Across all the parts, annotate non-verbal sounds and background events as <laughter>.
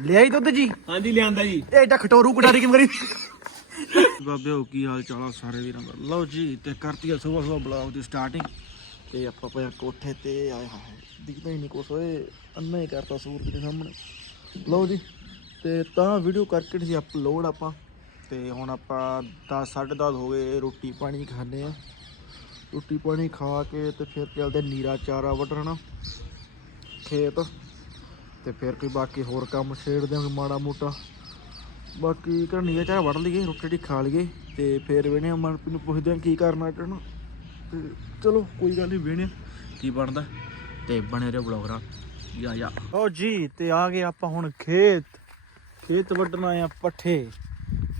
ਲਿਆਈ ਦੁੱਧ ਜੀ? ਹਾਂਜੀ ਲਿਆਂਦਾ ਜੀ। ਇਹ ਏਡਾ ਖਟੋਰੂ ਕਟਾਰੀ ਕਿਵੇਂ ਕਰੀ? ਬਾਬੇ ਹੋ ਕੀ ਹਾਲ ਚਾਲ ਆ ਸਾਰੇ ਵੀਰਾਂ ਦਾ? ਲਓ ਜੀ ਤੇ ਕਰਤੀ ਆ ਸਵੇਰ ਸਵੇਰ ਬਲੌਗ ਦੀ ਸਟਾਰਟਿੰਗ ਤੇ ਆਪਾਂ ਪਿਆ ਕੋਠੇ ਤੇ ਆਏ ਹਾਏ ਦਿਖਦਾ ਹੀ ਨਹੀਂ ਕੁਛ ਓਏ ਅੰਨਾ ਹੀ ਕਰਤਾ ਸੂਰਜ ਦੇ ਸਾਹਮਣੇ। ਲਓ ਜੀ ਤੇ ਤਾਂ ਵੀਡੀਓ ਕਰਕੇ ਸੀ ਅਪਲੋਡ ਆਪਾਂ। ਤੇ ਹੁਣ ਆਪਾਂ 10 10:30 ਹੋ ਗਏ ਰੋਟੀ ਪਾਣੀ ਖਾਣੇ ਆ। ਰੋਟੀ ਪਾਣੀ ਖਾ ਕੇ ਤੇ ਫਿਰ ਚੱਲਦੇ ਨੀਰਾ ਚਾਰਾ ਵੱਢਣਾ। ਖੇਤ। ਤੇ ਫਿਰ ਕੋਈ ਬਾਕੀ ਹੋਰ ਕੰਮ ਛੇੜਦੇ ਹਾਂ ਮਾੜਾ ਮੋਟਾ। ਬਾਕੀ ਘਰ ਚਾਹ ਚਾਰਾ ਵੱਢ ਲਈਏ, ਰੋਟੀ ਰੋਟੀ ਖਾ ਲਈਏ ਤੇ ਫਿਰ ਵੇਣੇ ਮਨਪ੍ਰੀਤ ਨੂੰ ਪੁੱਛਦੇ ਹਾਂ ਕੀ ਕਰਨਾ ਚਾਹਣਾ ਤੇ ਚਲੋ, ਕੋਈ ਗੱਲ ਨਹੀਂ ਵੇਣੇ ਕੀ ਬਣਦਾ ਤੇ ਬਣੇ ਰਹੇ ਬਲੌਗਰਾਂ ਯਾ ਯਾ। ਓ ਜੀ, ਤੇ ਆ ਗਏ ਆਪਾਂ ਹੁਣ ਖੇਤ। ਖੇਤ ਵੱਢਣਾ ਆ ਪੱਠੇ।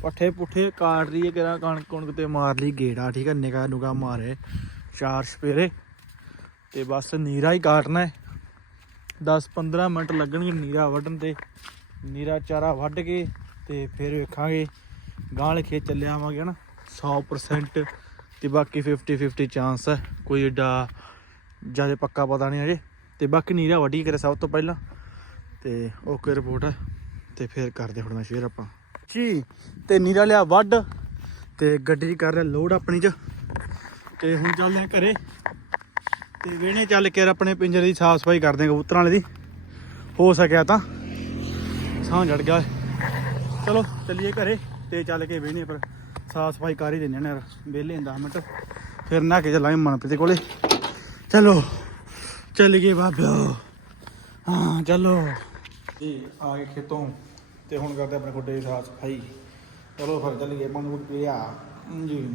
ਪੱਠੇ ਪੁੱਠੇ ਕਾਟ ਲਈਏ, ਕਿਹੜਾ ਕਣਕ ਕੁਣਕ ਤੇ ਮਾਰ ਲਈ ਗੇੜਾ, ਠੀਕ ਹੈ ਨਿਗਾ ਨੁਗਾ ਮਾਰੇ ਚਾਰ ਸਪੇਰੇ। ਤੇ ਬਸ ਨੀਰਾ ਹੀ ਕਾਟਣਾ ਹੈ। 10-15 ਮਿੰਟ ਲੱਗਣਗੇ ਨੀਰਾ ਵੱਢਣ ਤੇ। ਨੀਰਾ ਚਾਰਾ ਵੱਢ ਕੇ ਤੇ ਫਿਰ ਵੇਖਾਂਗੇ। ਗਾਂ ਵਾਲੇ ਖੇਤ ਚੱਲੇ ਆਵਾਂਗੇ ਹਨਾ। 100% ਤੇ ਬਾਕੀ 50-50 ਚਾਂਸ ਹੈ ਕੋਈ ਏਡਾ ਜ਼ਿਆਦਾ ਪੱਕਾ ਪਤਾ ਨਹੀਂ ਅਜੇ ਤੇ ਬਾਕੀ ਨੀਰਾ ਵੱਢੀ ਕਰੇ ਸਭ ਤੋਂ ਪਹਿਲਾਂ। ਤੇ ਓਕੇ ਰਿਪੋਰਟ ਹੈ ਤੇ ਫਿਰ ਕਰਦੇ ਹੁਣ ਮੈਂ ਸ਼ੇਅਰ ਆਪਾਂ। ਜੀ, ਤੇ ਨੀਰਾ ਲਿਆ ਵੱਢ। ਤੇ ਗੱਡੀ ਕਰ ਰਿਹਾ ਲੋਡ ਆਪਣੀ 'ਚ। ਤੇ ਹੁਣ ਚੱਲਦੇ ਆ ਘਰੇ। ਤੇ ਵੇਣੇ ਚੱਲ ਕੇ ਆਪਣੇ ਪਿੰਜਰੇ ਦੀ ਸਾਫ਼ ਸਫ਼ਾਈ ਕਰਦੇ ਕਬੂਤਰਾਂ ਵਾਲੇ ਦੀ। ਹੋ ਸਕਿਆ ਤਾਂ। ਸਾਹ ਜੜ ਗਿਆ। ਚਲੋ, ਚੱਲੀਏ ਘਰੇ ਤੇ ਚੱਲ ਕੇ ਵੇਣੇ ਪਰ ਸਾਫ਼ ਸਫ਼ਾਈ ਕਰ ਹੀ ਦਿੰਦੇ ਨੇ ਯਾਰ। ਵਿਹਲੇ 10 ਮਿੰਟ। ਫਿਰ ਨਾ ਕੇ ਚੱਲਾਂਗੇ ਮਨਪ੍ਰੀਤ ਕੋਲੇ। ਚਲੋ ਚੱਲ ਗਏ ਬਾਬਿਓ। ਹਾਂ, ਚਲੋ। ਜੀ, ਆ ਗਏ ਖੇਤੋਂ ਤੇ ਹੁਣ ਕਰਦੇ ਆਪਣੇ ਖੁੱਡੇ ਦੀ ਸਾਫ਼ ਸਫ਼ਾਈ। ਚਲੋ ਫਿਰ ਚੱਲੀਏ ਗਏ ਮਨ ਪਿਆ ਜੀ,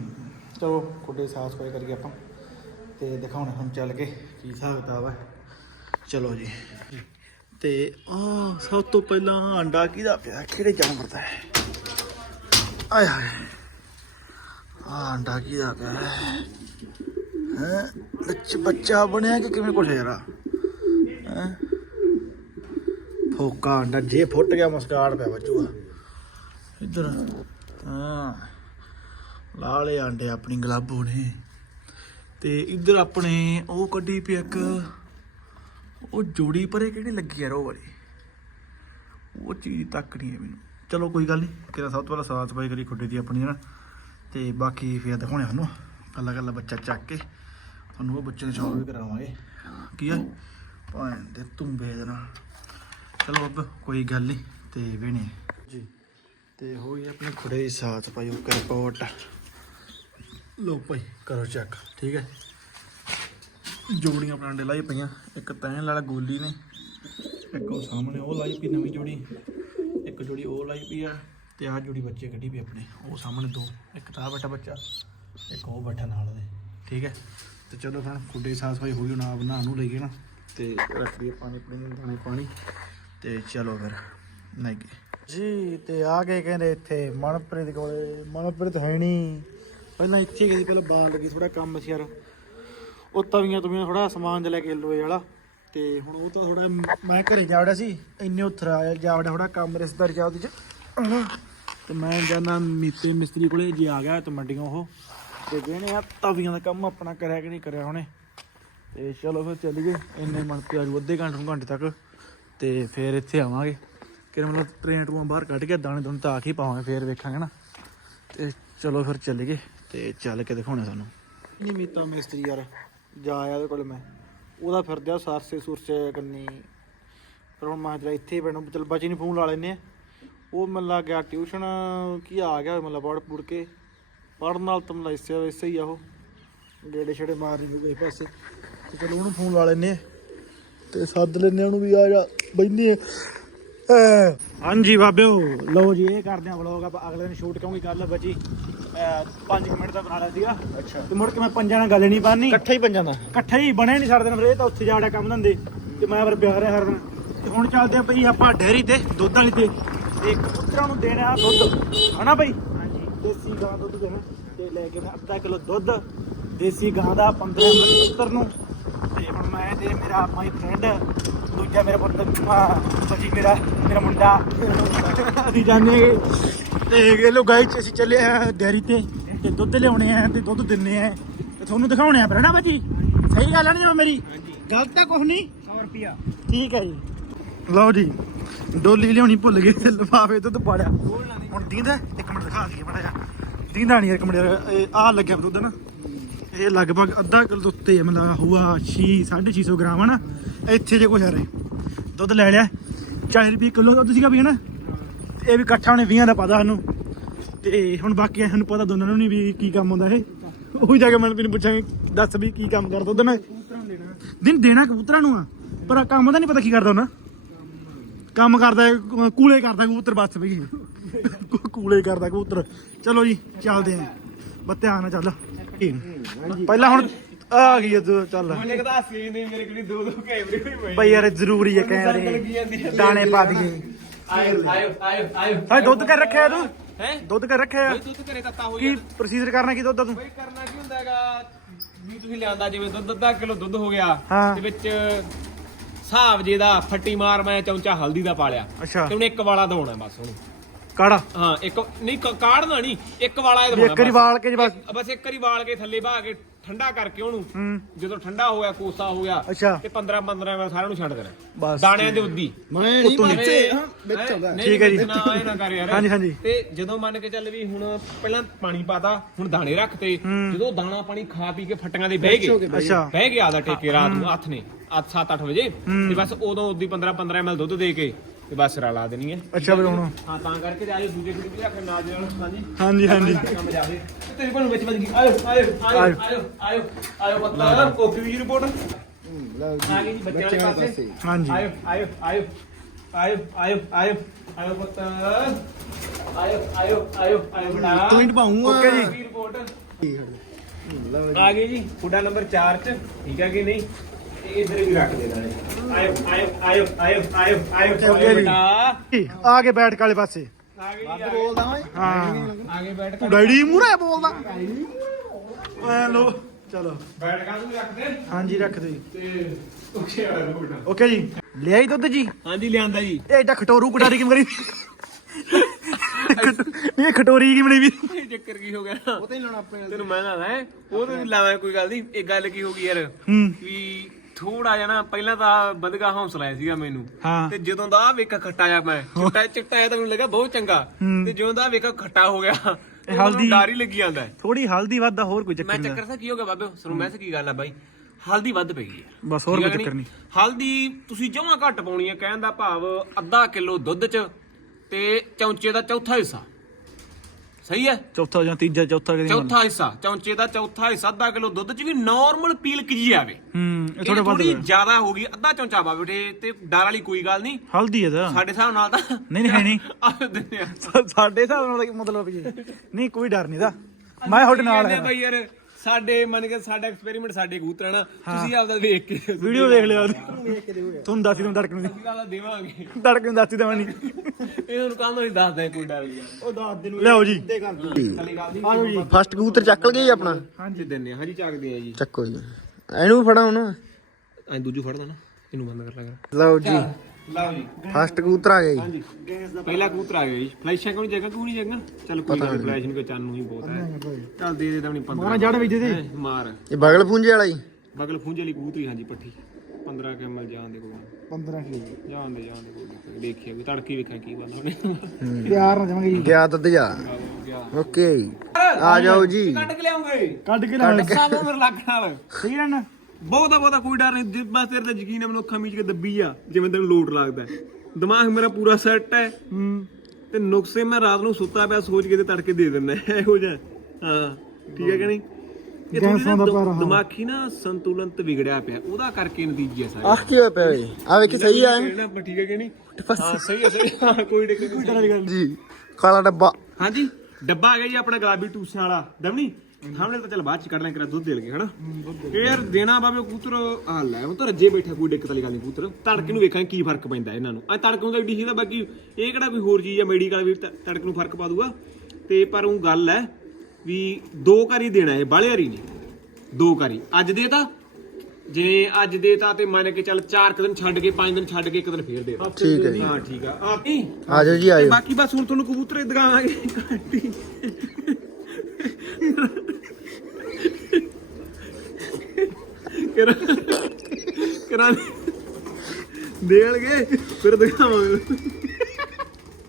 ਚਲੋ, ਖੁੱਡੇ ਦੀ ਸਾਫ਼ ਸਫ਼ਾਈ ਕਰੀਏ ਆਪਾਂ। ਤੇ ਦਿਖਾਉਣਾ ਹੁਣ ਚੱਲ ਕੇ ਕੀ ਹਿਸਾਬ ਕਿਤਾਬ ਹੈ ਚਲੋ ਜੀ। ਤੇ ਆ ਸਭ ਤੋਂ ਪਹਿਲਾਂ ਆਂਡਾ ਕਿਹਦਾ ਪਿਆ? ਕਿਹੜੇ ਜਾਨਵਰ ਦਾ ਹੈ? ਆਏ ਹਾਏ। ਆ ਅੰਡਾ ਕਿਹਦਾ ਪਿਆ ਹੈ? ਬੱਚ ਬੱਚਾ ਬਣਿਆ ਕਿ ਕਿਵੇਂ ਕੁਛ ਯਾਰਾ? ਹੈ? ਫੋਕਾ ਆਂਡਾ, ਜੇ ਫੁੱਟ ਗਿਆ ਮਸਕਾੜ ਪਿਆ ਬੱਚੂਆ ਇੱਧਰ। ਹਾਂ। ਲਾਲੇ ਆਂਡੇ ਆਪਣੀ ਗਲਾਬੋ ਨੇ। ਤੇ ਇੱਧਰ ਆਪਣੇ ਉਹ ਕੱਢੀ ਪਈ ਇੱਕ, ਉਹ ਜੋੜੀ ਪਰੇ ਕਿਹੜੀ ਲੱਗੀ ਯਾਰ ਉਹ ਵਾਲੀ? ਉਹ ਚੀਜ਼ ਤੱਕ ਨਹੀਂ ਹੈ ਮੈਨੂੰ। ਚਲੋ ਕੋਈ ਗੱਲ ਨਹੀਂ ਕਿਹੜਾ ਸਭ ਤੋਂ ਪਹਿਲਾਂ ਸਾਫ਼ ਸਫ਼ਾਈ ਕਰੀ ਖੁੱਡੇ ਦੀ ਆਪਣੀ ਨਾ ਤੇ ਬਾਕੀ ਫਿਰ ਦਿਖਾਉਣੇ ਸਾਨੂੰ ਕੱਲਾ ਕੱਲਾ ਬੱਚਾ ਚੱਕ ਕੇ। ਤੁਹਾਨੂੰ ਉਹ ਬੱਚੇ ਨੂੰ ਸ਼ੌਕ ਵੀ ਕਰਾਵਾਂਗੇ। ਕੀ ਹੈ ਭਾਂ ਦੇ ਤੁੰਬੇ ਦੇ ਨਾਲ। ਚਲੋ ਅੱਬ ਕੋਈ ਗੱਲ ਨਹੀਂ, ਤੇ ਵੇਣੇ ਜੀ। ਤੇ ਹੋਈ ਆਪਣੇ ਖੁੜੇ ਦੀ ਸਾਥ ਸਫ਼ਾਈ, ਉਹ ਰਿਪੋਰਟ। ਲੋ ਭਾਈ, ਕਰੋ ਚੈੱਕ ਠੀਕ ਹੈ? ਜੋੜੀਆਂ ਪਰਾਂਡੇ ਲਾਈ ਪਈਆਂ, ਇੱਕ ਤੈਨ ਵਾਲਾ ਗੋਲੀ ਨੇ, ਇੱਕ ਉਹ ਸਾਹਮਣੇ ਉਹ ਲਾਈ ਪਈ ਨਵੀਂ ਜੋੜੀ, ਇੱਕ ਜੋੜੀ ਉਹ ਲਾਈ ਪਈ ਆ, ਤੇ ਆਹ ਜੋੜੀ ਬੱਚੇ ਕੱਢੀ ਪਈ ਆਪਣੇ, ਉਹ ਸਾਹਮਣੇ ਦੋ, ਇੱਕ ਤਾਂ ਆਹ ਬੈਠਾ ਬੱਚਾ, ਇੱਕ ਉਹ ਬੈਠਾ ਨਾਲ ਦੇ, ਠੀਕ ਹੈ? ਤੇ ਚਲੋ ਹੁਣ ਖੁੱਡੇ ਸਾਫ਼ ਸਫ਼ਾਈ ਹੋ ਗਈ ਨਾ ਬਣਾ ਨੂੰ ਲਈਏ ਨਾ, ਤੇ ਰੱਖ ਲਈਏ ਪਾਣੀ, ਪੀਣੇ ਦਾਣੇ ਪਾਣੀ ਤੇ ਚਲੋ ਫਿਰ ਨਹੀਂ ਜੀ, ਤੇ ਆ ਕੇ ਕਹਿੰਦੇ ਇੱਥੇ, ਮਨਪ੍ਰੀਤ ਕੋਲੇ, ਮਨਪ੍ਰੀਤ ਹੈ ਨਹੀਂ। ਪਹਿਲਾਂ ਇੱਥੇ ਗਈ ਪਹਿਲਾਂ ਬਾਹਰ ਲੱਗੀ ਥੋੜਾ ਕੰਮ ਸੀ ਯਾਰ। ਉਹ ਤਵੀਆਂ ਤਵੀਆਂ ਥੋੜਾ ਸਮਾਨ ਜਿਹਾ ਲੈ ਕੇ ਲੋਏ ਵਾਲਾ। ਤੇ ਹੁਣ ਉਹ ਤਾਂ ਥੋੜਾ ਮੈਂ ਘਰੇ ਜਾ ਵੜਿਆ ਸੀ, ਇੰਨੇ ਉੱਥਰ ਆਇਆ, ਜਾ ਵੜਿਆ ਥੋੜਾ ਕੰਮ ਰਿਸ਼ਤੇਦਾਰ ਜਾ ਉਹਦੇ ਚ। ਤੇ ਮੈਂ ਜਾਣਾ ਮੀਤੇ ਮਿਸਤਰੀ ਕੋਲੇ, ਜੇ ਆ ਗਿਆ ਤੇ ਮੰਡੀਆਂ ਉਹ। ਤੇ ਕਹਿੰਦੇ ਆ, ਤਵੀਆਂ ਦਾ ਕੰਮ ਆਪਣਾ ਕਰਿਆ ਕਿ ਨਹੀਂ ਕਰਿਆ ਉਹਨੇ। ਤੇ ਚਲੋ ਫਿਰ ਚੱਲੀਏ, ਇੰਨੇ ਮਨ ਤੇ ਆਜੂ ਅੱਧੇ ਘੰਟੇ ਨੂੰ ਘੰਟੇ ਤੱਕ। ਤੇ ਫਿਰ ਇੱਥੇ ਆਵਾਂਗੇ। ਕਿ ਮਤਲਬ ਟ੍ਰੇਨ ਟੂਆਂ ਬਾਹਰ ਕੱਢ ਕੇ ਦਾਣੇ ਦੁਣੇ ਤਾਂ ਆ ਕੇ ਹੀ ਪਾਵਾਂਗੇ, ਫਿਰ ਵੇਖਾਂਗੇ ਨਾ। ਤੇ ਚਲੋ ਫਿਰ ਚੱਲੀਏ। ਤੇ ਚੱਲ ਕੇ ਦਿਖਾਉਣੇ ਸਾਨੂੰ। ਨਹੀਂ ਮੀਤਾ ਮਿਸਤਰੀ ਯਾਰ, ਜਾ ਆਇਆ ਉਹਦੇ ਕੋਲ ਮੈਂ। ਉਹਦਾ ਫਿਰਦਿਆ ਸਰਸੇ ਸੁਰਸੇ ਕੰਨੀ। ਪਰ ਹੁਣ ਮੈਂ ਜਰਾ ਇੱਥੇ ਹੀ ਬੈਠਾ, ਚਲ ਬੱਚੇ ਨੂੰ ਫੋਨ ਲਾ ਲੈਨੇ ਆ। ਉਹ ਮੈਨੂੰ ਲੱਗ ਗਿਆ ਟਿਊਸ਼ਨ, ਕੀ ਆ ਗਿਆ ਮਤਲਬ ਪੜ ਪੁੜ ਕੇ। ਪੜਨ ਨਾਲ ਤਾਂ ਮਤਲਬ ਇਸੇ ਵੈਸੇ ਹੀ ਆ ਉਹ। ਗੇੜੇ ਛੜੇ ਮਾਰ ਰਹੀ ਗਏ ਪਾਸੇ। ਤੇ ਚਲੋ ਉਹਨੂੰ ਫੋਨ ਲਾ ਲੈਨੇ ਆ। ਤੇ ਸੱਦ ਲੈਨੇ ਉਹਨੂੰ ਵੀ ਆ ਜਾ ਬੈਠਨੇ ਹਾਂਜੀ ਬਾਬਿਓ ਲਓ ਜੀ ਇਹ ਕਰਦੇ ਆ ਵਲੋਗ ਆਪਾਂ ਅਗਲੇ ਦਿਨ ਸ਼ੂਟ ਕਿਉਂਕਿ ਕਰ ਲ ਬੱਜੀ 5 ਮਿੰਟ ਦਾ ਬਣਾ ਲਿਆ ਸੀਗਾ। ਅੱਛਾ। ਤੇ ਮੁੜ ਕੇ ਮੈਂ ਪੰਜਾਂ ਨਾਲ ਗੱਲ ਨਹੀਂ ਪਾਣੀ ਇਕੱਠਾ ਹੀ ਪੰਜਾਂ ਦਾ। ਇਕੱਠਾ ਹੀ ਬਣੇ ਨਹੀਂ ਸਾਡੇ ਦਿਨ ਫਿਰ ਇਹ ਤਾਂ ਉੱਥੇ ਜਾੜਾ ਕੰਮ ਧੰਦੇ। ਤੇ ਮੈਂ ਫਿਰ ਬਿਆਹ ਰਿਹਾ ਹਰ ਦਿਨ। ਤੇ ਹੁਣ ਚੱਲਦੇ ਆ ਭਈ ਆਪਾਂ ਡੈਰੀ ਤੇ ਦੁੱਧ ਵਾਲੀ ਤੇ। ਤੇ ਕਬੂਤਰਾਂ ਨੂੰ ਦੇਣਾ ਦੁੱਧ। ਹਨਾ ਭਈ ਹਾਂਜੀ। ਦੇਸੀ ਗਾਂ ਦੁੱਧ ਦੇਣਾ। ਤੇ ਲੈ ਕੇ ਮੈਂ ਅੱਧਾ ਕਿਲੋ ਦੁੱਧ। ਦੇਸੀ ਗਾਂ ਦਾ 15 ਮਿੰਟ ਕਬੂਤਰ ਨੂੰ। ਤੇ ਹੁਣ ਮੈਂ ਤੇ ਮੇਰਾ ਮਾਈ ਫਰੈਂਡ ਦੂਜਾ ਮੇਰਾ ਪੁੱਤ ਭਾਜੀ ਮੇਰਾ ਮੇਰਾ ਮੁੰਡਾ। ਅਸੀਂ ਜਾਂਦੇ ਤੇ ਇਹ ਲੋ ਚ ਅਸੀਂ ਚੱਲੇ ਆ ਡੈਰੀ ਤੇ ਤੇ ਦੁੱਧ ਲਿਆਉਣੇ ਆ ਤੇ ਦੁੱਧ ਦਿੰਨੇ ਆ। ਤੇ ਤੁਹਾਨੂੰ ਦਿਖਾਉਣੇ ਆ ਨਾ ਭਾਜੀ ਸਹੀ ਗੱਲ ਆ ਨਾ ਜੀ ਮੇਰੀ? ਗਲਤ ਤਾਂ ਕੁਝ ਨਹੀਂ? 100 ਰੁਪਿਆ ਠੀਕ ਹੈ ਜੀ। ਲਓ ਜੀ ਡੋਲੀ ਲਿਆਉਣੀ ਭੁੱਲ ਗਏ ਲਫਾਫੇ ਤੋਂ ਪਾੜਿਆ। ਹੁਣ ਦੀਂਦਾ ਇੱਕ ਮਿੰਟ ਦਿਖਾ ਦਈਏ ਬੜਾ ਜਾ ਦੀਂਦਾ ਨਹੀਂ ਇੱਕ ਮਿੰਟ ਆ ਲੱਗਿਆ ਦੁੱਧ ਨਾ। ਇਹ ਲਗਭਗ ਅੱਧਾ ਕਿਲੋ ਤੋਂ ਉੱਤੇ ਹੈ, ਮਤਲਬ ਹੋਆ 6 650 ਗ੍ਰਾਮ ਹੈ ਨਾ ਇੱਥੇ ਜੇ ਕੁਛ ਹਰੇ ਦੁੱਧ ਲੈ ਲਿਆ। 40 ਰੁਪਏ ਕਿਲੋ ਦੁੱਧ ਸੀਗਾ ਵੀ ਹਨਾ? ਇਹ ਵੀ ਇਕੱਠਾ ਉਹਨੇ 20 ਦਾ ਪਤਾ ਸਾਨੂੰ। ਤੇ ਹੁਣ ਬਾਕੀ ਸਾਨੂੰ ਪਤਾ ਦੋਨਾਂ ਨੂੰ ਨਹੀਂ ਵੀ ਕੀ ਕੰਮ ਹੁੰਦਾ ਇਹ। ਉਹੀ ਜਾ ਕੇ ਮਨਪ੍ਰੀਤ ਨੂੰ ਪੁੱਛਾਂਗੇ ਦੱਸ ਵੀ ਕੀ ਕੰਮ ਕਰਦਾ ਉਹਦੇ ਨਾਲ। ਦਿਨ ਦੇਣਾ ਕਬੂਤਰਾਂ ਨੂੰ ਆ ਪਰ ਕੰਮ ਦਾ ਨਹੀਂ ਪਤਾ ਕੀ ਕਰਦਾ ਉਹਨਾਂ। ਕੰਮ ਕਰਦਾ ਹੈ, ਕੂ- ਕੂਲੇ ਕਰਦਾ ਕਬੂਤਰ ਬਸ ਬਈ ਕੂਲੇ ਕਰਦਾ ਕਬੂਤਰ। ਚਲੋ ਜੀ ਚੱਲਦੇ ਆਂ ਬਸ ਧਿਆਨ ਨਾਲ ਚੱਲ। ਪਹਿਲਾਂ ਹੁਣ ਆ ਗਈ ਚੱਲ। ਮੈਨੂੰ ਕਹਦਾ ਸੀ ਨਹੀਂ ਮੇਰੇ ਕੋਲ ਦੋ ਦੋ ਕੈਮਰੇ ਵੀ ਪਏ। ਬਈ ਯਾਰ ਜ਼ਰੂਰੀ ਹੈ ਕੈਮਰੇ। ਦਾਣੇ ਪਾ ਦਈਏ। ਆਇਓ ਆਇਓ ਆਇਓ ਆਇਓ। ਹਾਂ ਦੁੱਧ ਕਰ ਰੱਖਿਆ ਤੂੰ? ਹੈ? ਦੁੱਧ ਕਰ ਰੱਖਿਆ। ਬਈ ਦੁੱਧ ਘਰੇ ਤੱਤਾ ਹੋ ਕੀ ਪ੍ਰੋਸੀਜਰ ਕਰਨਾ ਕੀ ਦੁੱਧ ਦਾ ਤੂੰ? ਬਈ ਕਰਨਾ ਕੀ ਹੁੰਦਾ ਹੈਗਾ? ਵੀ ਤੁਸੀਂ ਲਿਆਂਦਾ ਜਿਵੇਂ ਦੁੱਧ ਅੱਧਾ ਕਿਲੋ ਦੁੱਧ ਹੋ ਗਿਆ। ਦੇ ਵਿੱਚ ਹਿਸਾਬ ਜੇ ਦਾ ਫੱਟੀ ਮਾਰ ਮੈਂ ਚਮਚਾ ਹਲਦੀ ਦਾ ਪਾ ਲਿਆ। ਅੱਛਾ। ਤੇ ਉਹਨੇ ਇੱਕ ਵਾਲਾ ਦਵਾਉਣਾ ਬਸ ਉਹਨੂੰ ਕਾੜਾ। ਹਾਂ ਇੱਕ ਨਹੀਂ ਕ- ਕਾੜਨਾ ਨਹੀਂ ਇੱਕ ਵਾਲਾ ਇਹ ਵੀ ਇੱਕ ਵਾਰੀ ਵਾਲ ਕੇ ਜੀ ਬਸ। ਬਸ ਇੱਕ ਵਾਰੀ ਵਾਲ ਕੇ ਥੱਲੇ ਬਹਾ ਕੇ ਠੰਡਾ ਕਰਕੇ ਉਹਨੂੰ ਹੂੰ। ਜਦੋਂ ਠੰਡਾ ਹੋ ਗਿਆ ਕੋਸਾ ਹੋ ਗਿਆ ਅੱਛਾ। ਤੇ 15 15 ਮਿੰਟ ਸਾਰਿਆਂ ਨੂੰ ਛੱਡ ਦੇਣਾ। ਬਸ। ਦਾਣਿਆਂ ਦੇ ਉੱਦੀ। ਮੈਂ ਨਹੀਂ ਵਿੱਚ ਆਉਂਦਾ। ਠੀਕ ਹੈ ਜੀ। ਨਾ ਇਹ ਨਾ ਕਰ ਯਾਰ। ਹਾਂਜੀ, ਹਾਂਜੀ। ਤੇ ਜਦੋਂ ਮੰਨ ਕੇ ਚੱਲ ਵੀ ਹੁਣ ਪਹਿਲਾਂ ਪਾਣੀ ਪਾਤਾ ਹੁਣ ਦਾਣੇ ਰੱਖਤੇ ਹੂੰ। ਜਦੋਂ ਦਾਣਾ ਪਾਣੀ ਖਾ ਪੀ ਕੇ ਫਟੀਆਂ ਦੇ ਬਹਿ ਗਏ ਅੱਛਾ। ਬਹਿ ਗਿਆ ਆਦਾ ਟੇਕੇ ਰਾਤ ਨੂੰ ਹੱਥ ਨੇ 7-8 ਵਜੇ। ਹੂੰ। ਤੇ ਬਸ ਉਦੋਂ ਉਦੀ 15-15 ml ਦੁੱਧ ਦੇ ਕੇ ਤੇ ਬਸ ਰਲਾ ਦੇਣੀ ਹੈ ਅੱਛਾ ਵੀ ਹੁਣ ਹਾਂ ਤਾਂ ਕਰਕੇ ਤੇ ਆਜੋ ਦੂਜੇ ਕੁੜੀ ਵੀ ਰੱਖ ਨਾਲ ਦੇ ਨਾਲ ਹਾਂਜੀ ਹਾਂਜੀ ਹਾਂਜੀ ਕੰਮ ਜਾਵੇ ਤੇਰੇ ਕੋਲ ਵਿੱਚ ਵੱਜ ਗਈ ਆਇਓ ਆਇਓ ਆਇਓ ਆਇਓ। ਆਇਓ ਆਇਓ ਪੱਤਾ ਕੋਪੀ ਦੀ ਰਿਪੋਰਟ ਆ ਗਈ ਜੀ ਬੱਚਿਆਂ ਵਾਲੇ ਪਾਸੇ ਹਾਂਜੀ ਆਇਓ ਆਇਓ ਆਇਓ ਆਇਓ ਆਇਓ ਆਇਓ ਆਇਓ ਪੁੱਤ ਆਇਓ ਆਇਓ ਆਇਓ ਆਇਓ ਤੂੰ ਹੀ ਪਾਉਂਗਾ ਓਕੇ ਜੀ ਰਿਪੋਰਟ ਆ ਗਈ ਜੀ ਫੁੱਡਾ ਨੰਬਰ 4 ਚ ਠੀਕ ਹੈ ਕਿ ਨਹੀਂ ਤੇ ਇਧਰ ਵੀ ਰੱਖ ਦੇ ਨਾਲੇ। ਆਇਓ ਆਇਓ ਆਇਓ ਆਇਓ ਆਇਓ ਆਇਓ। ਓਕੇ ਆਇਓ ਜੀ। ਬੇਟਾ। ਆ ਕੇ ਬੈਠ ਕਾਲੇ ਪਾਸੇ। ਬੋਲਦਾ ਓਏ ਹਾਂ। ਬੈਠ ਡੈਡੀ ਮੂਰੇ ਬੋਲਦਾ। ਐ ਲੋ ਚਲੋ। ਬੈਠ ਕਾ ਨੂੰ ਰੱਖ ਦੇ ਹਾਂਜੀ ਰੱਖ ਦੇ ਤੇ ਓਕੇ ਵਾਲਾ ਰਿਪੋਰਟ ਓਕੇ ਜੀ। ਲਿਆਈ ਦੁੱਧ ਜੀ? ਹਾਂਜੀ ਲਿਆਂਦਾ ਜੀ। ਇਹ ਏਡਾ ਖਟੋਰੂ ਕਟਾਰੀ ਕਿਵੇਂ ਕਰੀ? ਇਹ ਖਟੋਰੀ ਕੀ ਬਣੀ ਵੀ? ਇਹ ਚੱਕਰ ਕੀ ਹੋ ਗਿਆ? ਉਹ ਤੇ ਲਾਉਣਾ ਆਪਣੇ ਤੈਨੂੰ ਮੈਂ ਨਾ ਹੈ ਉਹ ਤੇ ਲਾਵਾਂ ਕੋਈ ਗੱਲ ਨਹੀਂ। ਇਹ ਗੱਲ ਕੀ ਹੋ ਗਈ ਯਾਰ? ਹੂੰ। ਵੀ ਥੋੜਾ ਜਿਹਾ ਨਾ ਪਹਿਲਾਂ ਤਾਂ ਵਧਗਾ ਹੌਸਲਾ ਆਇਆ ਸੀਗਾ ਮੈਨੂੰ। ਹਾਂ। ਤੇ ਜਦੋਂ ਦਾ ਆਹ ਵੇਖਾ ਖੱਟਾ ਜਾ ਮੈਂ ਚਿੱਟਾ ਚਿੱਟਾ ਜਿਹਾ ਤਾਂ ਮੈਨੂੰ ਲੱਗਾ ਬਹੁਤ ਚੰਗਾ। ਤੇ ਜਦੋਂ ਦਾ ਆਹ ਵੇਖਾ ਖੱਟਾ ਹੋ ਗਿਆ ਤੇ ਹਲਦੀ- ਡਰ ਹੀ ਲੱਗੀ ਜਾਂਦਾ ਹੈ। ਥੋੜੀ ਹਲਦੀ ਵੱਧਦਾ ਹੋਰ ਕੋਈ ਚੱਕਰ ਮੈਂ ਨਹੀਂ। ਚੱਕਰ ਸਾ ਕੀ ਹੋ ਗਿਆ ਬਾਬੇ? ਸੁਣੋ ਮੈਂ ਕੀ ਗੱਲ ਆ ਬਾਈ? ਹਲਦੀ ਵੱਧ ਪਈ ਹੈ। ਬਸ ਹੋਰ ਕੋਈ ਚੱਕਰ ਨਹੀਂ। ਹਲਦੀ ਤੁਸੀਂ ਜਮਾਂ ਘੱਟ ਪਾਉਣੀ ਹੈ ਕਹਿਣ ਦਾ ਭਾਵ ਅੱਧਾ ਕਿਲੋ ਦੁੱਧ ਚ ਤੇ ਚੌਂਚੇ ਦਾ ਚੌਥਾ ਹਿੱਸਾ। ਸਹੀ ਹੈ? ਚੌਥਾ ਜਾਂ ਤੀਜਾ ਚੌਥਾ ਕਿਹਦੀ ਚੌਥਾ ਹਿੱਸਾ ਚੌਂਚੇ ਦਾ ਚੌਥਾ ਹਿੱਸਾ ਅੱਧਾ ਕਿਲੋ ਦੁੱਧ ਚ ਵੀ ਨਾਰਮਲ ਪੀਲਕ ਜੀ ਆਵੇ ਹੂੰ ਇਹ ਥੋੜਾ ਵੱਧ ਥੋੜੀ। ਜ਼ਿਆਦਾ ਹੋ ਗਈ ਅੱਧਾ ਚਮਚਾ ਪਾ ਬੈਠੇ ਤੇ ਡਰ ਵਾਲੀ ਕੋਈ ਗੱਲ ਨਹੀਂ। ਹਲਦੀ ਹੈ ਤਾਂ। ਸਾਡੇ ਹਿਸਾਬ ਨਾਲ ਤਾਂ ਨਹੀਂ, ਨਹੀਂ, ਹੈ ਨਹੀਂ। <laughs> ਸਾਡੇ ਹਿਸਾਬ ਨਾਲ ਮਤਲਬ ਜੀ ਨਹੀਂ ਕੋਈ ਡਰ ਨਹੀਂ ਦਾ। ਮੈਂ ਤੁਹਾਡੇ ਨਾਲ ਹਾਂ ਬਈ ਯਾਰ? ਸਾਡੇ ਮੰਨ ਕੇ ਸਾਡਾ ਐਕਸਪੈਰੀਮੈਂਟ ਸਾਡੇ ਕਬੂਤਰਾਂ ਨਾਲ ਤੁਸੀਂ ਆਪਦਾ ਵੇਖ ਕੇ ਵੀਡੀਓ ਦੇਖ ਲਿਆ ਤੁਹਾਨੂੰ ਦੱਸ ਦੂੰ ਧੜਕਣ ਦੀ। ਗੱਲ ਦੇਵਾਂਗੇ? ਧੜਕਣ ਦੱਸ ਦਵਾਂ ਨਹੀਂ ਇਹ ਹੁਣ ਕੰਮ ਨਹੀਂ ਦੱਸਦਾ ਕੋਈ ਡਰ ਯਾਰ ਉਹ ਦੱਸ ਦਿਨ ਲਿਆਓ ਜੀ। ਗੱਲ ਨਹੀਂ ਫਸਟ ਕਬੂਤਰ ਚੱਕ ਲਗੇ ਜੀ ਆਪਣਾ? ਹਾਂਜੀ। ਦਿੰਨੇ ਹਾਂਜੀ ਚੱਕਦੇ ਆ ਜੀ। ਚੱਕੋ ਜੀ। ਇਹਨੂੰ ਫੜਾ ਹੁਣ ਐ ਦੂਜੂ ਫੜਦਾ ਨਾ। ਇਹਨੂੰ ਬੰਦ ਕਰ ਲਗਾ ਲਓ ਜੀ। ਲਓ ਜੀ। ਫਸਟ ਕਬੂਤਰ ਆ ਗਿਆ ਜੀ। ਪਹਿਲਾ ਕਬੂਤਰ ਆ ਗਿਆ ਜੀ। ਫਲੈਸ਼ਾਂ ਕਿਉਂ ਨਹੀਂ ਜਗ੍ਹਾ ਕਿਉਂ ਨਹੀਂ ਜਗ੍ਹਾ? ਚੱਲ ਕੋਈ ਫਲੈਸ਼ ਨਹੀਂ ਕੋਈ ਚੰਨ ਨੂੰ ਹੀ ਬਹੁਤ ਹੈ। ਚੱਲ ਦੇ ਦੇ ਤਾਂ ਆਪਣੀ 15 ਮਾਰਾ ਜੜ ਵਿੱਚ ਦੇ ਮਾਰ। ਇਹ ਬਗਲ ਪੂੰਝੇ ਵਾਲਾ ਜੀ। ਬਗਲ ਫੂੰਜੇ ਵਾਲੀ ਕਬੂਤਰੀ ਹਾਂਜੀ ਪੱਠੀ। 15 ਕੈਮਲ ਜਾਣ ਦੇ ਕੋਲ। 15 ਕਿਲੋ ਜਾਣ ਦੇ ਜਾਣ ਦੇ ਕੋਲ। ਦੇਖਿਆ ਵੀ ਤੜਕੀ ਵੇਖਾਂ ਕੀ ਬੰਦਾ ਉਹਨੇ ਪਿਆਰ ਨਾਲ ਜਾਵਾਂਗੇ ਜੀ। ਗਿਆ ਦੁੱਧ ਜਾ। ਓਕੇ। ਆ ਜਾਓ ਜੀ। ਕੱਢ ਕੇ ਲਿਆਉਂਗੇ। ਕੱਢ ਕੇ ਲੈ ਸਾਬੋ ਮੇਰੇ ਲੱਗ ਨਾਲ। ਸਹੀ ਨਾ ਬਹੁਤਾ ਬਹੁਤਾ ਕੋਈ ਡਰ ਨਹੀਂ ਬਸ ਤੇਰੇ ਤੇ ਯਕੀਨ ਹੈ ਮੈਨੂੰ ਅੱਖਾਂ ਮੀਚ ਕੇ ਦੱਬੀ ਆ ਜਿਵੇਂ ਤੈਨੂੰ ਲੋਟ ਲੱਗਦਾ ਹੈ। ਦਿਮਾਗ ਮੇਰਾ ਪੂਰਾ ਸੈੱਟ ਹੈ। ਹੂੰ। ਤੇ ਨੁਕਸੇ ਮੈਂ ਰਾਤ ਨੂੰ ਸੁੱਤਾ ਪਿਆ ਸੋਚ ਕੇ ਤੇ ਤੜਕੇ ਦੇ ਦਿੰਦਾ ਇਹੋ ਜਿਹਾ। ਹਾਂ ਠੀਕ ਹੈ ਕਿ ਨਹੀਂ? ਇਹ ਥੋੜ੍ਹੀ ਗੈਸਾਂ ਦਾ ਨਾ ਭਾਰ। ਦਿਮਾਗੀ ਨਾ ਸੰਤੁਲਨ ਤੇ ਵਿਗੜਿਆ ਪਿਆ ਉਹਦਾ ਕਰਕੇ ਨਤੀਜੇ ਸਾਰੇ ਆਹ ਕੀ ਹੋਇਆ ਪਿਆ ਓਏ ਆ ਵੇਖੀ ਸਹੀ ਆ ਨਾ, ਠੀਕ ਹੈ ਕਿ ਨਹੀਂ? ਹਾਂ ਸਹੀ ਹੈ ਸਹੀ ਹਾਂ, ਕੋਈ ਦਿੱਕਤ ਨਹੀਂ। ਜੀ ਕਾਲਾ ਡੱਬਾ। ਹਾਂਜੀ ਡੱਬਾ ਆ ਗਿਆ ਜੀ ਆਪਣਾ ਗੁਲਾਬੀ ਟੂਸਾਂ ਵਾਲਾ। ਦਮਣੀ ਸਾਹਮਣੇ ਤਾਂ ਚੱਲ ਬਾਅਦ ਚ ਕੱਢ ਲਾਂ ਕਰਾ ਦੁੱਧ ਦੇ ਲਗੇ ਹਨਾ? ਇਹ ਯਾਰ ਦੇਣਾ ਬਾਬੇ ਕਬੂਤਰ ਆ ਲੈ ਉਹ ਤਾਂ ਰੱਜੇ ਬੈਠਾ ਕੋਈ ਦਿੱਕਤ ਵਾਲੀ ਗੱਲ ਨਹੀਂ ਕਬੂਤਰ। ਤੜਕੇ ਨੂੰ ਵੇਖਾਂ ਕੀ ਫ਼ਰਕ ਪੈਂਦਾ ਇਹਨਾਂ ਨੂੰ। ਆ ਤੜਕ ਨੂੰ ਤਾਂ ਏਡੀ ਸੀ ਤਾਂ ਬਾਕੀ ਇਹ ਕਿਹੜਾ ਕੋਈ ਹੋਰ ਚੀਜ਼ ਆ ਮੈਡੀਕਲ ਵੀ ਤੜਕ ਨੂੰ ਫ਼ਰਕ ਪਾ ਦੂਗਾ ਤੇ ਪਰ ਉਹ ਗੱਲ ਹੈ ਵੀ ਦੋ ਵਾਰੀ ਦੇਣਾ ਇਹ ਬਾਲੇ ਵਾਰੀ ਨਹੀਂ। ਦੋ ਵਾਰੀ ਅੱਜ ਦੇ ਤਾਂ ਜੇ ਅੱਜ ਦੇ ਤਾਂ ਤੇ ਮੰਨ ਕੇ ਚੱਲ 4 ਦਿਨ ਛੱਡ ਕੇ 5 ਦਿਨ ਛੱਡ ਕੇ ਇੱਕ ਦਿਨ ਫੇਰ ਦੇ ਦਾਂ। ਠੀਕ ਹੈ ਜੀ। ਹਾਂ ਠੀਕ ਆ। ਆ ਨਹੀਂ ਆ ਜਾਓ ਜੀ ਆ ਜਾਓ। ਬਾਕੀ ਬਸ ਹੁਣ ਤੁਹਾਨੂੰ ਕਬੂਤਰ ਦਿਖਾਵਾਂਗੇ ਘੱਟੀ ਕਰਾਂ। ਕਰਾਂ ਦੇਣਗੇ ਫਿਰ ਦਿਖਾਵਾਂਗੇ।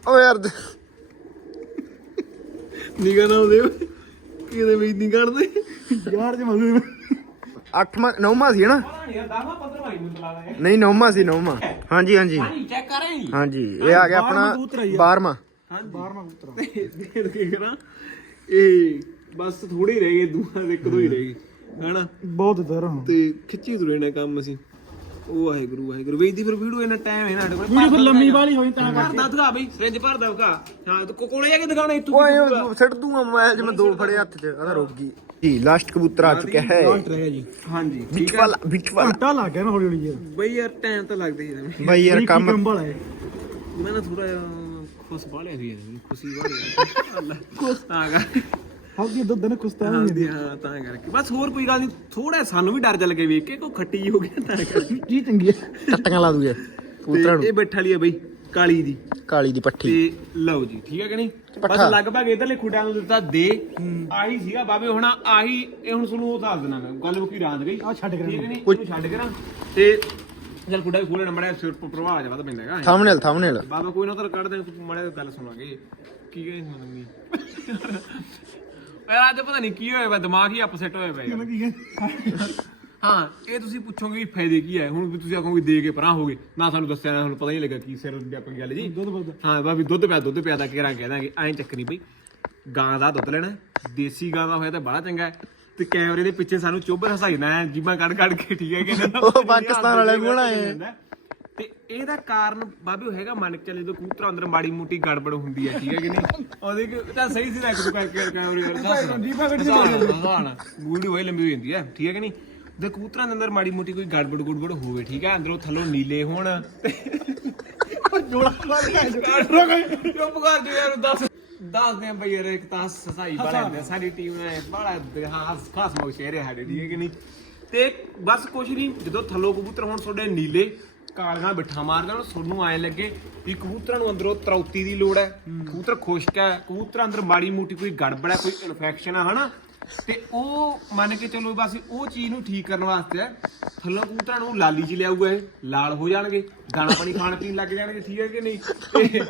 ਓ ਯਾਰ ਨਿਗਾ ਨਾ ਉਹਦੇ ਕਿਤੇ ਵੀ ਨਹੀਂ ਕੱਢਦੇ? ਯਾਰ ਜੇ ਮਜ਼ੂ ਅੱਠਵਾਂ ਨੌਵਾਂ ਸੀ ਨਾ? ਪਤਾ ਨਹੀਂ ਦਾਵਾ 15 ਵਾਈ ਮੈਨੂੰ ਲਾ ਦੇ ਨਹੀਂ ਨੌਵਾਂ ਸੀ ਨੌਵਾਂ। ਹਾਂਜੀ ਹਾਂਜੀ। ਹਾਂਜੀ ਚੈੱਕ ਕਰਾਂ ਹਾਂਜੀ ਇਹ ਆ ਗਿਆ ਆਪਣਾ ਆ। 12ਵਾਂ ਹਾਂਜੀ। 12ਵਾਂ ਕਬੂਤਰ ਤੇ ਦੇਖ ਕੇ ਕਰਾਂ। ਇਹ ਬਸ ਥੋੜੇ ਹੀ ਰਹਿ ਗਏ ਦੂਆਂ ਦੇ ਇੱਕ ਦੋ ਹੀ ਰਹਿ ਗਏ ਹਨਾ? ਬਹੁਤ ਦਰ ਹਾਂ। ਤੇ ਖਿੱਚੀ ਤੁਰੇ ਨੇ ਕੰਮ ਅਸੀਂ। ਉਹ ਵਾਹਿਗੁਰੂ ਵਾਹਿਗੁਰੂ। ਵੇਚਦੀ ਫਿਰ ਵੀਡੀਓ ਇਹਨਾਂ ਟਾਈਮ ਹੈ ਨਾ ਸਾਡੇ ਕੋਲ ਵੀਡੀਓ ਫਿਰ ਲੰਮੀ ਵਾਲੀ ਹੋਈ ਤਾਂ ਭਰਦਾ ਦਿਖਾ ਬਈ ਸਿਰੰਜ ਭਰਦਾ ਦਿਖਾ। ਹਾਂ ਤੂੰ ਕੋਲੇ ਜਾ ਕੇ ਦਿਖਾਉਣਾ ਸੀ, ਤੂੰ ਓਏ ਸਿੱਟ ਦੂੰਗਾ ਮੋਬਾਈਲ ਜਿਵੇਂ ਦੋ ਫੜੇ ਹੱਥ 'ਚ ਆਦਾ ਰੁਕ ਗਈ ਜੀ ਲਾਸਟ ਕਬੂਤਰ ਆ ਚੁੱਕਿਆ ਹੈ। ਲਾਸਟ ਰਹਿ ਗਿਆ ਜੀ। ਹਾਂਜੀ ਠੀਕ ਵਿੱਚ ਹੈ। ਵਾਲਾ ਵਿੱਚ ਵਾਲਾ। ਘੰਟਾ ਲੱਗ ਗਿਆ ਨਾ ਹੌਲੀ ਹੌਲੀ ਯਾਰ। ਬਈ ਯਾਰ ਟਾਈਮ ਤਾਂ ਲੱਗਦਾ ਹੀ ਹੈ ਬਾਈ ਯਾਰ ਕੰਮ ਹੈ। ਮੈਂ ਨਾ ਥੋੜਾ ਖੁਸ਼ ਬਾਲਿਆ ਸੀ ਖੁਸ਼ੀ ਬਾਲਿਆ ਅੱਲਾ ਤਾਂ ਕਰ ਹੌਲੀ ਦੁੱਧ ਨੇ ਕੁਸਤਾ ਹਾਂਜੀ ਹਾਂ ਤਾਂ ਕਰਕੇ। ਬਸ ਹੋਰ ਕੋਈ ਗੱਲ ਨਹੀਂ ਥੋੜਾ ਸਾਨੂੰ ਵੀ ਡਰ ਜਾ ਲੱਗੇ ਵੇਖ ਕੇ ਕੋਈ ਖੱਟੀ ਹੋ ਗਿਆ ਤਾਂ ਕਰਕੇ। ਕੀ ਚੰਗੀ ਹੈ ਟੱਟੀਆਂ ਲਾ ਦੂਗੇ ਕਬੂਤਰਾਂ ਤੇ ਇਹ ਬੈਠਾ ਲਈ ਆ ਬਈ ਕਾਲੀ ਦੀ। ਨੂੰ ਕਾਲੀ ਦੀ ਪੱਠੀ। ਤੇ ਲਓ ਜੀ ਠੀਕ ਹੈ ਕਿ ਨਹੀਂ? ਬਸ। ਲਗਭਗ ਇਧਰਲੇ ਖੁੱਡਾਂ ਨੂੰ ਦਿੱਤਾ ਦੇ। ਆਹੀ ਸੀਗਾ ਬਾਬੇ ਹੁਣ ਆਹੀ ਇਹ ਹੁਣ ਤੁਹਾਨੂੰ ਉਹ ਦੱਸ ਦੇਣਾ ਮੈਂ ਗੱਲ ਮੁੱਕੀ ਰਾਂਦ ਗਈ। ਆਹ ਛੱਡ ਕਰਾਂ ਠੀਕ ਹੈ ਨਹੀਂ? ਇਹਨੂੰ ਛੱਡ ਕਰਾਂ ਤੇ ਚੱਲ ਖੁੱਡਾ ਵੀ ਖੋਲਣਾ ਮੜਿਆ ਸਿਰ ਪਰ ਪ੍ਰਭਾਵ ਆ ਜਾਂਦਾ ਪੈਂਦਾ ਹੈਗਾ। ਥੰਬਨੇਲ ਥੰਬਨੇਲ ਬਾਬਾ ਕੋਈ ਨਾ ਤਾਂ ਕੱਢ ਦੇ ਮੜਿਆ ਗੱਲ ਸੁਣਾਂਗੇ। ਕੀ ਕਹੇ ਸੁਣਾਂਗੇ ਯਾਰ ਅੱਜ ਪਤਾ ਨਹੀਂ ਕੀ ਹੋਇਆ ਵਾ ਦਿਮਾਗ ਹੀ ਅਪਸੈਟ ਹੋਇਆ ਪਿਆ ਯਾਰ। ਕੀ ਹੈ ਇਹ ਤੁਸੀਂ ਪੁੱਛੋਗੇ ਵੀ ਫਾਇਦੇ ਕੀ ਹੈ ਹੁਣ ਵੀ ਤੁਸੀਂ ਆਖੋਗੇ ਦੇ ਕੇ ਪਰਾਂ ਹੋਗੇ ਨਾ ਸਾਨੂੰ ਦੱਸਿਆ ਨਾ ਤੁਹਾਨੂੰ ਪਤਾ ਨਹੀਂ ਲੱਗਾ ਕੀ ਸਿਰ ਦੀ ਆਪਾਂ ਗੱਲ ਜੀ ਦੁੱਧ ਹਾਂ ਬਾਬੀ ਦੁੱਧ ਪਿਆ ਦੁੱਧ ਪਿਆ ਦਾ ਕਿਹੜਾ ਕਹਿ ਦਾਂਗੇ ਐਂ ਚੱਕਣੀ ਬਈ ਗਾਂ ਦਾ ਦੁੱਧ ਲੈਣਾ ਦੇਸੀ ਗਾਂ ਦਾ ਹੋਇਆ ਤਾਂ ਬੜਾ ਚੰਗਾ ਹੈ ਤੇ ਕੈਮਰੇ ਦੇ ਪਿੱਛੇ ਸਾਨੂੰ ਚੋਬਰ ਹਸਾਈਦਾ ਹੈ ਜੀਬਾਂ ਕੱਢ ਕੱਢ ਕੇ ਠੀਕ ਹੈ ਕਿ? ਉਹ ਪਾਕਿਸਤਾਨ ਵਾਲੇ ਨਾਲ ਆਏ। ਤੇ ਇਹਦਾ ਕਾਰਨ ਬਾਬੀ ਉਹ ਹੈਗਾ ਮੰਨ ਕੇ ਚੱਲੇ ਜਦੋਂ ਕਬੂਤਰ ਅੰਦਰ ਮਾੜੀ ਮੋਟੀ ਗੜਬੜ ਹੁੰਦੀ ਹੈ ਠੀਕ ਹੈ ਕਿ ਨਹੀਂ? ਉਹਦੇ ਕਿ ਤਾਂ ਸਹੀ ਸੀ ਰੱਖ ਤੂੰ ਕਰਕੇ ਕੈਮਰੇ ਕਰ ਦੱਸ ਦੀਪਾ ਕੱਢ ਗੂੜੀ ਹੋਈ ਲੰਬੀ ਹੋ ਜਾਂਦੀ ਹੈ ਠੀਕ ਹੈ ਕਿ ਨਹੀਂ? ਦੇ ਕਬੂਤਰਾਂ ਦੇ ਅੰਦਰ ਮਾੜੀ ਮੋਟੀ ਕੋਈ ਗੜਬੜ ਗੁੜਬੜ ਹੋਵੇ ਠੀਕ ਹੈ? ਅੰਦਰੋਂ ਥੱਲੋਂ ਨੀਲੇ ਹੋਣ। ਤੇ ਚੁੱਪ ਕਰ ਜੀ ਯਾਰ ਦੱਸ। ਦੱਸਦੇ ਆ ਬਈ ਯਾਰ ਇੱਕ ਤਾਂ ਸਸਾਈ ਬੜਾ ਸਾਡੀ ਟੀਮ ਨੇ ਬੜਾ ਖਾਸ ਖਾਸ ਮੌਕੇ ਸ਼ੇਰ ਹੈ ਸਾਡੇ ਠੀਕ ਹੈ ਕਿ ਨਹੀਂ? ਤੇ ਬਸ ਕੁਛ ਨਹੀਂ ਜਦੋਂ ਥੱਲੋਂ ਕਬੂਤਰ ਹੁਣ ਤੁਹਾਡੇ ਨੀਲੇ ਕਾਲੀਆਂ ਬਿੱਠਾ ਮਾਰਦਾ ਦੇਣ ਤੁਹਾਨੂੰ ਐ ਲੱਗੇ ਵੀ ਕਬੂਤਰਾਂ ਨੂੰ ਅੰਦਰੋਂ ਤਰੌਤੀ ਦੀ ਲੋੜ ਹੈ, ਕਬੂਤਰ ਖੁਸ਼ਕ ਹੈ, ਕਬੂਤਰ ਅੰਦਰ ਮਾੜੀ ਮੋਟੀ ਕੋਈ ਗੜਬੜ ਹੈ, ਕੋਈ ਇਨਫੈਕਸ਼ਨ ਹੈ, ਹਨਾ? ਤੇ ਉਹ ਮੰਨ ਕੇ ਚੱਲੋ ਬਸ ਉਹ ਚੀਜ਼ ਨੂੰ ਠੀਕ ਕਰਨ ਵਾਸਤੇ ਹੈ, ਥੱਲੋਂ ਕਬੂਤਰਾਂ ਨੂੰ ਲਾਲੀ ਚ ਲਿਆਊਗਾ ਇਹ, ਲਾਲ ਹੋ ਜਾਣਗੇ, ਦਾਣਾ ਪਾਣੀ ਖਾਣ ਪੀਣ ਲੱਗ ਜਾਣਗੇ, ਠੀਕ ਹੈ ਕਿ ਨਹੀਂ? ਤੇ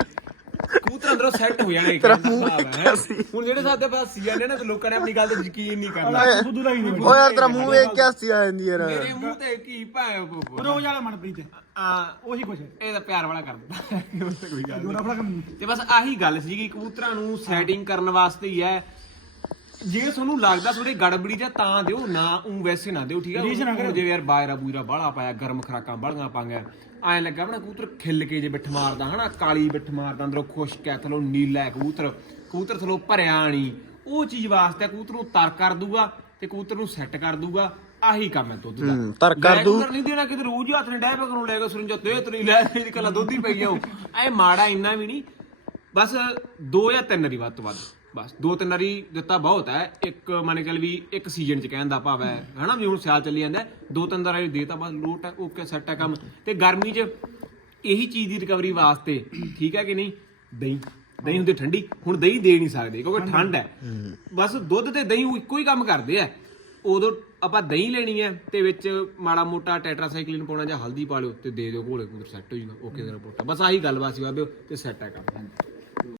ਕਬੂਤਰ ਅੰਦਰੋਂ ਸੈੱਟ ਹੋ ਜਾਣਗੇ ਕਹਿਣ ਦਾ ਭਾਵ ਹੈ। ਹੁਣ ਜਿਹੜੇ ਸਾਡੇ ਪਾਸ ਸੀ ਜਾਂਦੇ ਨਾ ਤੇ ਲੋਕਾਂ ਨੇ ਆਪਣੀ ਗੱਲ ਤੇ ਯਕੀਨ ਨਹੀਂ ਕਰਨਾ। ਬੁੱਧੂ ਲਾਈ ਨਹੀਂ ਓ ਯਾਰ ਤੇਰਾ ਮੂੰਹ ਵੇਖ ਕੇ ਹੱਸੀ ਆ ਜਾਂਦੀ ਯਾਰ। ਮੇਰੇ ਮੂੰਹ ਤੇ ਕੀ ਭਾਵੇਂ ਰੋਜ਼ ਵਾਲਾ ਮਨਪ੍ਰੀਤ। ਆ ਉਹੀ ਕੁਛ। ਹੈ ਇਹ ਤਾਂ ਪਿਆਰ ਵਾਲਾ ਕਰ ਦਿੰਦਾ ਕੋਈ ਗੱਲ ਜੋੜਾ ਫੜਾ ਕੰਮ ਤੇ ਬਸ ਆਹੀ ਗੱਲ ਸੀਗੀ ਕਬੂਤਰਾਂ ਨੂੰ ਸੈਟਿੰਗ ਕਰਨ ਵਾਸਤੇ ਹੀ ਹੈ। ਜੇ ਤੁਹਾਨੂੰ ਲੱਗਦਾ ਥੋੜੀ ਗੜਬੜੀ ਜਾਂ ਤਾਂ ਦਿਓ ਨਾ ਉਹ ਵੈਸੇ ਨਾ ਦਿਓ ਠੀਕ ਹੈ ਰੀਝ ਨਾ ਜਿਵੇਂ ਯਾਰ ਬਾਇਰਾ ਬੂਰਾ ਬਾਹਲਾ ਪਾਇਆ ਗਰਮ ਖਰਾਕਾਂ ਬਾਲੀਆਂ ਪਾਂਗਾ ਐਂ ਲੱਗਾ ਨਾ ਕਬੂਤਰ ਖਿੱਲ ਕੇ ਜੇ ਬਿੱਠ ਮਾਰਦਾ ਹਨਾ? ਕਾਲੀ ਬਿੱਠ ਮਾਰਦਾ ਅੰਦਰੋਂ ਖੁਸ਼ਕ ਹੈ ਥਲੋਂ ਨੀਲਾ ਹੈ ਕਬੂਤਰ। ਕਬੂਤਰ ਥਲੋਂ ਭਰਿਆ ਨਹੀਂ ਉਹ ਚੀਜ਼ ਵਾਸਤੇ ਕਬੂਤਰ ਨੂੰ ਤਰ ਕਰ ਦੂਗਾ ਤੇ ਕਬੂਤਰ ਨੂੰ ਸੈੱਟ ਕਰ ਦੂਗਾ ਆਹੀ ਕੰਮ ਹੈ ਦੁੱਧ ਦਾ। ਹੂੰ, ਤਰ ਕਰ ਦੂ। ਨਹੀਂ ਦੇਣਾ ਕਿਤੇ ਰੋਜ਼ ਹੀ ਹੱਥ ਨੇ ਡੈਪ ਨੂੰ ਲੈ ਕੇ ਸੁਰੰਜ ਤੇ ਤਰੀ ਲੈ ਇਹ ਕੱਲਾ ਦੁੱਧ ਹੀ ਪਈ ਜਾਓ ਐ ਮਾੜਾ ਇੰਨਾ ਵੀ ਨਹੀਂ। ਬਸ ਦੋ ਜਾਂ ਤਿੰਨ ਵਾਰੀ ਵੱਧ ਤੋਂ ਵੱਧ। ਬਸ ਦੋ ਤਿੰਨ ਵਾਰੀ ਦਿੱਤਾ ਬਹੁਤ ਹੈ। ਇੱਕ ਮੰਨ ਕੇ ਚੱਲ ਵੀ ਇੱਕ ਸੀਜ਼ਨ ਚ ਕਹਿਣ ਦਾ ਭਾਵ ਹੈ ਹਨਾ ਵੀ ਹੁਣ ਸਿਆਲ ਚੱਲੀ ਜਾਂਦਾ ਹੈ, ਦੋ ਤਿੰਨ ਵਾਰੀ ਦੇਤਾ ਬਸ ਲੋਟ ਹੈ ਓਕੇ ਸੈੱਟ ਹੈ ਕੰਮ। ਤੇ ਗਰਮੀ ਚ ਇਹੀ ਚੀਜ਼ ਦੀ ਰਿਕਵਰੀ ਵਾਸਤੇ ਠੀਕ ਹੈ ਕਿ ਨਹੀਂ? ਦਹੀਂ ਦਹੀਂ ਹੁੰਦੀ ਠੰਡੀ ਹੁਣ ਦਹੀਂ ਦੇ ਨਹੀਂ ਸਕਦੇ ਕਿਉਂਕਿ ਠੰਡ ਹੈ। ਬਸ ਦੁੱਧ ਤੇ ਦਹੀਂ ਉਹ ਇੱਕੋ ਹੀ ਕੰਮ ਕਰਦੇ ਆ। ਉਦੋਂ ਆਪਾਂ ਦਹੀਂ ਲੈਣੀ ਹੈ ਤੇ ਵਿੱਚ ਮਾੜਾ ਮੋਟਾ ਟੈਟਰਾਸਾਈਕਲਿਨ ਪਾਉਣਾ ਜਾਂ ਹਲਦੀ ਪਾ ਲਿਓ ਤੇ ਦੇ ਦਿਓ ਘੋਲੇ ਕੂਰ ਸੈੱਟ ਹੋ ਜੂਗਾ ਓਕੇ ਦਾ ਰਿਪੋਰਟ ਬਸ ਆਹੀ ਗੱਲਬਾਤ ਸੀ ਬਾਬੇ ਤੇ ਸੈੱਟ ਹੈ ਕੰਮ